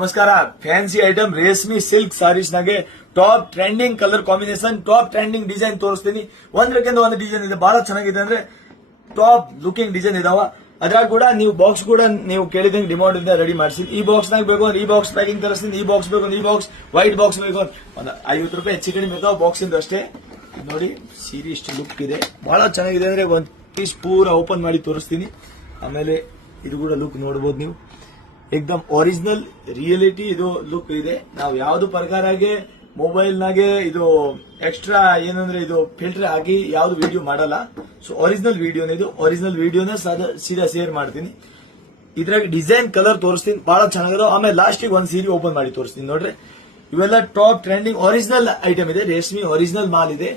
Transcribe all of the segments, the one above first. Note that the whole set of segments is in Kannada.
ನಮಸ್ಕಾರ. ಫ್ಯಾನ್ಸಿ ಐಟಮ್ ರೇಷ್ಮಿ ಸಿಲ್ಕ್ ಸಾರೀಸ್ ನಾಗೆ top trending colour combination, top trending design ತೋರಿಸ್ತೀನಿ. ಒಂದಕ್ಕಿಂತ ಒಂದು ಡಿಸೈನ್ ಇದೆ, ಬಹಳ ಚೆನ್ನಾಗಿದೆ. ಅಂದ್ರೆ ಟಾಪ್ ಲುಕಿಂಗ್ ಡಿಸೈನ್ ಇದಾವ. ಅದ್ರಾಗ ಕೂಡ ನೀವು ಬಾಕ್ಸ್ ಕೂಡ ನೀವು ಕೇಳಿದಂಗೆ ಡಿಮಾಂಡ್ ಇಂದ ರೆಡಿ ಮಾಡಿಸಿ. ಈ ಬಾಕ್ಸ್ ನಾಗ ಬೇಕು ಅಂದ್ರೆ ಈ ಬಾಕ್ಸ್ ಪ್ಯಾಕಿಂಗ್ ತರಿಸ್ತೀನಿ, ಈ ಬಾಕ್ಸ್ ಬೇಕು ಈ ಬಾಕ್ಸ್, ವೈಟ್ ಬಾಕ್ಸ್ ಬೇಕು ಒಂದು 50 ರೂಪಾಯಿ ಹೆಚ್ಚು ಕಡಿಮೆ ಇದಾವ ಬಾಕ್ಸ್ ಇಂದ ಅಷ್ಟೇ. ನೋಡಿ ಸೀರೆ ಇಷ್ಟು ಲುಕ್ ಇದೆ, ಬಹಳ ಚೆನ್ನಾಗಿದೆ. ಅಂದ್ರೆ ಒಂದ್ ಪೀಸ್ ಪೂರ ಓಪನ್ ಮಾಡಿ ತೋರಿಸ್ತೀನಿ. ಆಮೇಲೆ ಇದು ಕೂಡ ಲುಕ್ ನೋಡಬಹುದು ನೀವು. ಏಕ್ದಮ್ ಒರಿಜಿನಲ್ ರಿಯಲಿಟಿ ಇದು ಲುಕ್ ಇದೆ. ನಾವು ಯಾವ್ದು ಪ್ರಕಾರಾಗೆ ಮೊಬೈಲ್ ನಾಗೆ ಇದು ಎಕ್ಸ್ಟ್ರಾ ಏನಂದ್ರೆ ಇದು ಫಿಲ್ಟರ್ ಹಾಕಿ ಯಾವ್ದು ವಿಡಿಯೋ ಮಾಡಲ್ಲ. ಸೊ ಒರಿಜಿನಲ್ ವಿಡಿಯೋನ ಇದು, ಒರಿಜಿನಲ್ ವಿಡಿಯೋನ ಸೀದಾ ಶೇರ್ ಮಾಡ್ತೀನಿ. ಇದ್ರಾಗ ಡಿಸೈನ್ ಕಲರ್ ತೋರಿಸ್ತೀನಿ, ಬಹಳ ಚೆನ್ನಾಗಿದೆ. ಆಮೇಲೆ ಲಾಸ್ಟಿಗೆ ಒಂದ್ ಸೀರೆ ಓಪನ್ ಮಾಡಿ ತೋರಿಸ್ತೀನಿ. ನೋಡ್ರಿ, ಇವೆಲ್ಲ ಟಾಪ್ ಟ್ರೆಂಡಿಂಗ್ ಒರಿಜಿನಲ್ ಐಟಮ್ ಇದೆ, ರೇಷ್ಮಿ ಒರಿಜಿನಲ್ ಮಾಲ್ ಇದೆ.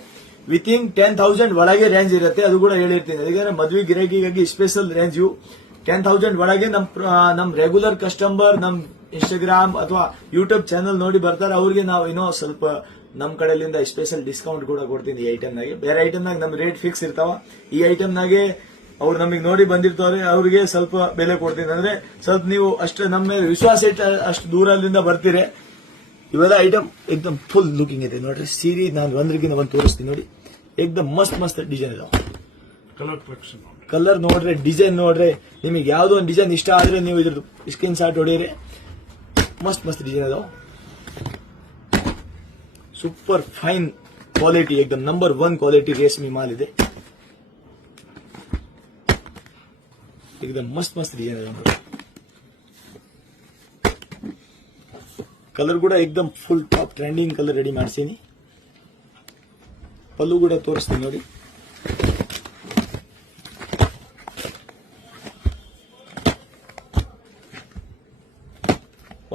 ವಿತಿನ್ 10,000 ಒಳಗೆ ರೇಂಜ್ ಇರುತ್ತೆ, ಅದು ಕೂಡ ಹೇಳಿರ್ತೀನಿ. ಯಾಕಂದ್ರೆ ಮದುವೆ ಗಿರಾಕಿಗಾಗಿ ಸ್ಪೆಷಲ್ ರೇಂಜ್ ಇವು 10,000 ಒಳಗೆ. ನಮ್ ರೆಗ್ಯುಲರ್ ಕಸ್ಟಮರ್ ನಮ್ ಇನ್ಸ್ಟಾಗ್ರಾಮ್ ಅಥವಾ ಯೂಟ್ಯೂಬ್ ಚಾನಲ್ ನೋಡಿ ಬರ್ತಾರೆ, ಅವ್ರಿಗೆ ನಾವು ಏನೋ ಸ್ವಲ್ಪ ನಮ್ ಕಡೆಯಿಂದ ಸ್ಪೆಷಲ್ ಡಿಸ್ಕೌಂಟ್ ಕೂಡ ಕೊಡ್ತೀನಿ ಈ ಐಟಮ್ ನಾಗೆ. ಬೇರೆ ಐಟಮ್ ನಾಗ ನಮ್ ರೇಟ್ ಫಿಕ್ಸ್ ಇರ್ತಾವ, ಈ ಐಟಮ್ ನಾಗೆ ಅವ್ರು ನಮಗೆ ನೋಡಿ ಬಂದಿರ್ತಾವ್ರೆ, ಅವ್ರಿಗೆ ಸ್ವಲ್ಪ ಬೆಲೆ ಕೊಡ್ತೀನಿ. ಅಂದ್ರೆ ಸ್ವಲ್ಪ ನೀವು ಅಷ್ಟು ನಮ್ಮ ಮೇಲೆ ವಿಶ್ವಾಸ ಇಟ್ಟು ಅಷ್ಟು ದೂರದಿಂದ ಬರ್ತೀರಿ. ಇವೆಲ್ಲ ಐಟಮ್ ಏಕ್ದಮ್ ಫುಲ್ ಲುಕಿಂಗ್ ಇದೆ. ನೋಡ್ರಿ ಸೀರೆ ನಾನು ಒಂದ್ರಿಗಿಂತ ಒಂದು ತೋರಿಸ್ತೀನಿ. ನೋಡಿ ಏಕ್ದಮ್ ಮಸ್ತ್ ಮಸ್ತ್ ಡಿಸೈನ್ ಇದಾವ. ಕಲರ್ ನೋಡ್ರಿ, ಡಿಸೈನ್ ನೋಡ್ರಿ. ನಿಮಗೆ ಯಾವ್ದೋ ಒಂದು ಡಿಸೈನ್ ಇಷ್ಟ ಆದ್ರೆ ನೀವು ಇದ್ರದ್ದು ಸ್ಕ್ರೀನ್ ಶಾಟ್ ಹೊಡೆಯಿರಿ. ಮಸ್ತ್ ಮಸ್ತ್ ಡಿಸೈನ್ ಅದಾವ. ಸೂಪರ್ ಫೈನ್ ಕ್ವಾಲಿಟಿ, ಏಕ್ದಮ್ ನಂಬರ್ 1 ಕ್ವಾಲಿಟಿ ರೇಷ್ಮಿ ಮಾಲ್ ಇದೆ. ಏಕ್ದಮ್ ಮಸ್ತ್ ಮಸ್ತ್ ಡಿಸೈನ್ ಅದಾವ. ಕಲರ್ ಕೂಡ ಏಕ್ದಮ್ full top trending colour ready ಮಾಡ್ಸೀನಿ. ಪಲ್ಲು ಕೂಡ ತೋರಿಸ್ತೀನಿ ನೋಡಿ.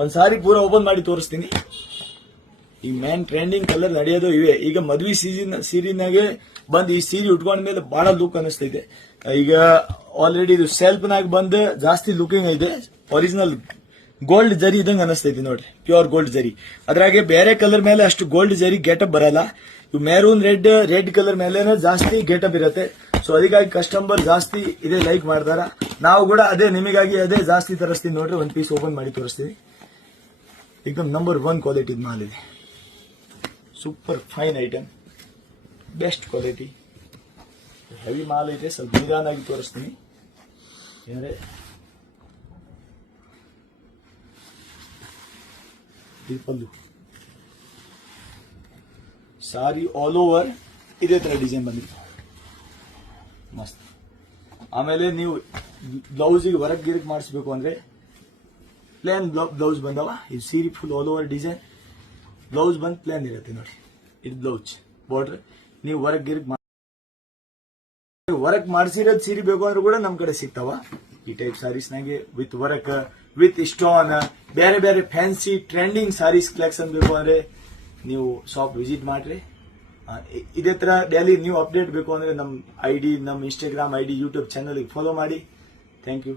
ಒಂದ್ ಸಾರಿ ಪೂರ ಓಪನ್ ಮಾಡಿ ತೋರಿಸ್ತೀನಿ. ಈ ಮ್ಯಾನ್ ಟ್ರೆಂಡಿಂಗ್ ಕಲರ್ ನಡೆಯೋದು ಇವೆ. ಈಗ ಮದ್ವಿ ಸೀರಿನಾಗೆ ಬಂದ್ ಈ ಸೀರೆ ಉಟ್ಕೊಂಡ ಮೇಲೆ ಬಹಳ ಲುಕ್ ಅನಿಸ್ತೈತೆ. ಈಗ ಆಲ್ರೆಡಿ ಇದು ಸೆಲ್ಫ್ ನಾಗ ಬಂದ್ ಜಾಸ್ತಿ ಲುಕಿಂಗ್ ಇದೆ. ಒರಿಜಿನಲ್ ಗೋಲ್ಡ್ ಜರಿ ಇದಂಗ ಅನಿಸ್ತೈತಿ ನೋಡ್ರಿ, ಪ್ಯೂರ್ ಗೋಲ್ಡ್ ಜರಿ. ಅದ್ರಾಗೆ ಬೇರೆ ಕಲರ್ ಮೇಲೆ ಅಷ್ಟು ಗೋಲ್ಡ್ ಜರಿ ಗೆಟಪ್ ಬರಲ್ಲ. ಇವು ಮೆರೂನ್ ರೆಡ್ ಕಲರ್ ಮೇಲೆ ಜಾಸ್ತಿ ಗೆಟಪ್ ಇರುತ್ತೆ. ಸೊ ಅದಕ್ಕಾಗಿ ಕಸ್ಟಮರ್ ಜಾಸ್ತಿ ಇದೇ ಲೈಕ್ ಮಾಡ್ತಾರ. ನಾವು ಕೂಡ ಅದೇ ನಿಮಗಾಗಿ ಅದೇ ಜಾಸ್ತಿ ತರಿಸ್ತೀನಿ. ನೋಡ್ರಿ ಒಂದ್ ಪೀಸ್ ಓಪನ್ ಮಾಡಿ ತೋರಿಸ್ತೀನಿ. ಏಕದಮ್ ನಂಬರ್ 1 ಕ್ವಾಲಿಟಿ ಮಾಲ್ ಇದೆ. Super fine item, best quality, heavy mall ಇದೆ. ಸ್ವಲ್ಪ ನಿಧಾನಾಗಿ ತೋರಿಸ್ತೀನಿ. ಏನಂದ್ರೆ ಪಲ್ಲು ಸಾರಿ ಆಲ್ ಓವರ್ ಇದೇ ತರ ಡಿಸೈನ್ ಬಂದಿದೆ, ಮಸ್ತ್. ಆಮೇಲೆ ನೀವು ಬ್ಲೌಸಿಗೆ ವರ್ಕ್ ಗಿರ್ಕ್ ಮಾಡಿಸ್ಬೇಕು ಅಂದ್ರೆ ಪ್ಲೇನ್ ಬ್ಲೌಸ್ ಬಂದವ. ಇದು ಸೀರೆ full all over design. Blouse ಬಂದ್ ಪ್ಲೇನ್ ಇರುತ್ತೆ ನೋಡಿ. ಇದು ಬ್ಲೌಸ್ ಬಾರ್ಡರ್. ನೀವು ವರ್ಕ್ ಮಾಡಿಸಿರೋದು ಸೀರೆ ಬೇಕು ಅಂದ್ರೆ ಕೂಡ ನಮ್ ಕಡೆ ಸಿಗ್ತಾವ. ಈ ಟೈಪ್ ಸಾರೀಸ್ ನಾಗೆ ವಿತ್ ವರ್ಕ್, ವಿತ್ ಸ್ಟೋನ್, ಬೇರೆ ಬೇರೆ ಫ್ಯಾನ್ಸಿ ಟ್ರೆಂಡಿಂಗ್ ಸಾರೀಸ್ ಕಲೆಕ್ಷನ್ ಬೇಕು ಅಂದ್ರೆ ನೀವು ಶಾಪ್ ವಿಸಿಟ್ ಮಾಡ್ರಿ. ಇದೇ ತರ ಡೈಲಿ ನೀವು ಅಪ್ಡೇಟ್ ಬೇಕು ಅಂದ್ರೆ ನಮ್ Instagram ID, YouTube channel follow ಮಾಡಿ. Thank you.